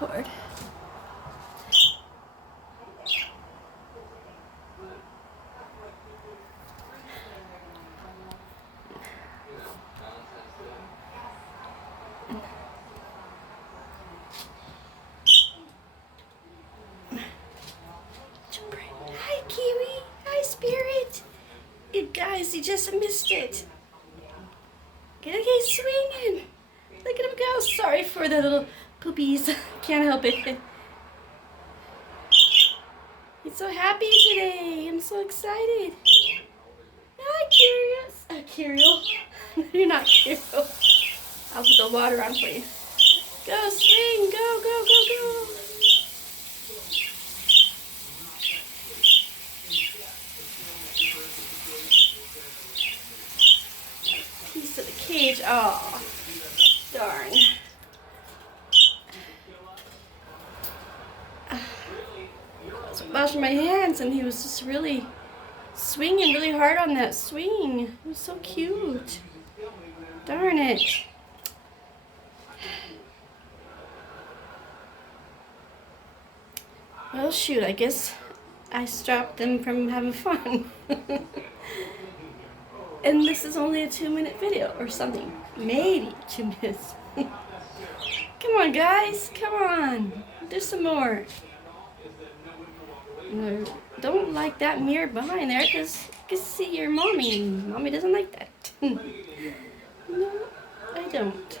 record. Hi, Kiwi. Hi, Spirit. You guys, you just missed it. Get swinging. Look at him go. Sorry for the little poopies. Can't help it. He's so happy today. I'm so excited. Hi, Curious. Curial. You're not Curial. I'll put the water on for you. Go swing. Go, go, go, go. Piece of the cage. Oh, darn. I was washing my hands and he was just really swinging really hard on that swing. It was so cute. Darn it. Well, shoot, I guess I stopped them from having fun. And this is only a 2-minute video or something. Maybe 2 minutes. Come on, guys. Come on. Do some more. No, don't like that mirror behind there because you can see your mommy. Mommy doesn't like that. No, I don't.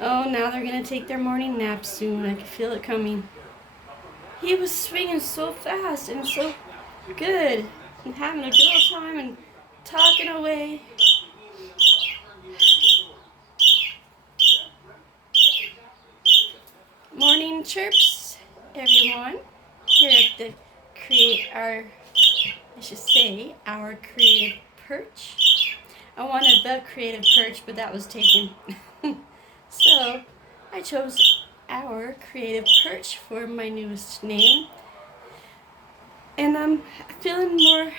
Oh, now they're going to take their morning nap soon. I can feel it coming. He was swinging so fast and so good and having a good old time and talking away. Morning chirps, everyone. Here at the our creative perch. I wanted the creative perch, but that was taken. So I chose our creative perch for my newest name. And I'm feeling more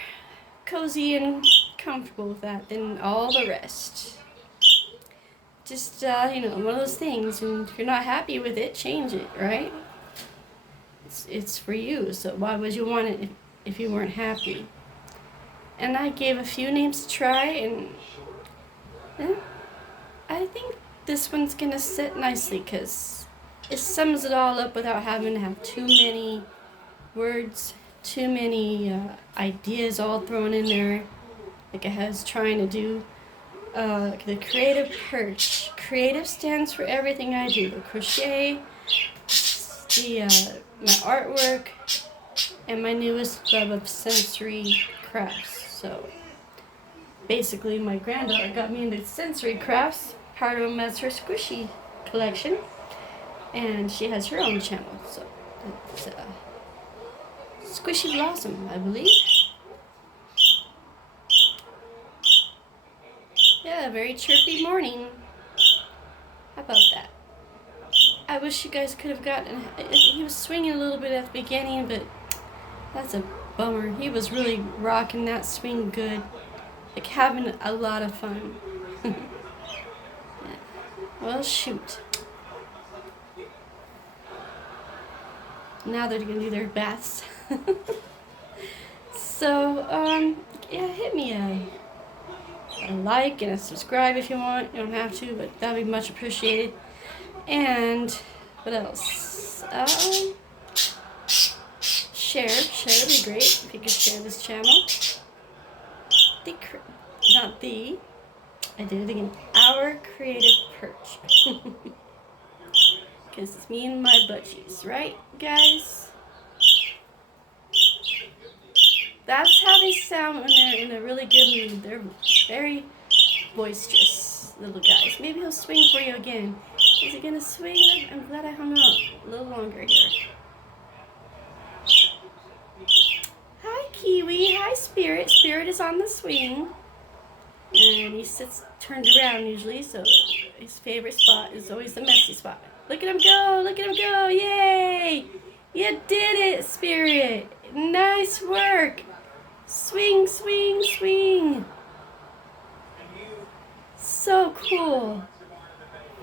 cozy and comfortable with that than all the rest. Just, one of those things, and if you're not happy with it, change it, right? It's for you, so why would you want it if you weren't happy? And I gave a few names to try, and I think this one's gonna sit nicely because it sums it all up without having to have too many words, too many ideas all thrown in there like I was trying to do. The creative perch. Creative stands for everything I do. The crochet, my artwork, and my newest love of sensory crafts. So basically my granddaughter got me into sensory crafts. Part of them is her squishy collection. And she has her own channel. So it's Squishy Blossom, I believe. Yeah, very chirpy morning. How about that? I wish you guys could have gotten... He was swinging a little bit at the beginning, but that's a bummer. He was really rocking that swing good. Like having a lot of fun. Yeah. Well, shoot. Now they're going to do their baths. So, yeah, hit me a like and a subscribe if you want. You don't have to, but that would be much appreciated. And what else? Share would be great if you could share this channel. I did it again. Our creative perch. Because it's me and my budgies, right, guys? That's how they sound when they're in a really good mood. They're very boisterous little guys. Maybe he'll swing for you again. Is he going to swing? I'm glad I hung out a little longer here. Hi, Kiwi. Hi, Spirit. Spirit is on the swing. And he sits turned around usually, so his favorite spot is always the messy spot. Look at him go. Look at him go. Yay. You did it, Spirit. Nice work. Swing, swing, swing. So cool.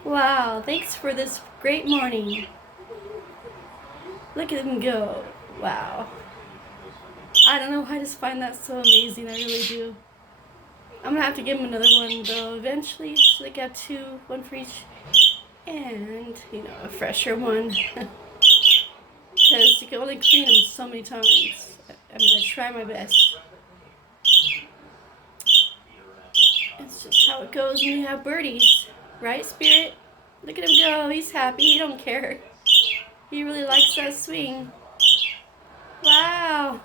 Wow, thanks for this great morning. Look at him go. Wow. I don't know, I just find that so amazing. I really do. I'm gonna have to give him another one though eventually. So they got two, one for each. And, you know, a fresher one. Because you can only clean them so many times. I'm gonna try my best. It's just how it goes when you have birdies. Right, Spirit? Look at him go. He's happy. He don't care. He really likes that swing. Wow.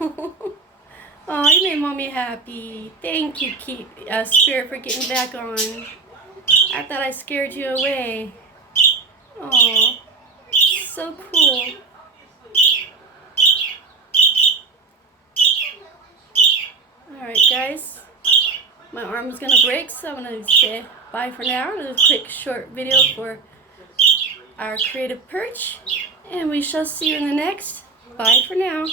Oh, you made Mommy happy. Thank you, Spirit, for getting back on. I thought I scared you away. Oh, so cool. Alright, guys. My arm is going to break, so I'm going to say bye for now. A quick, short video for our creative perch. And we shall see you in the next. Bye for now.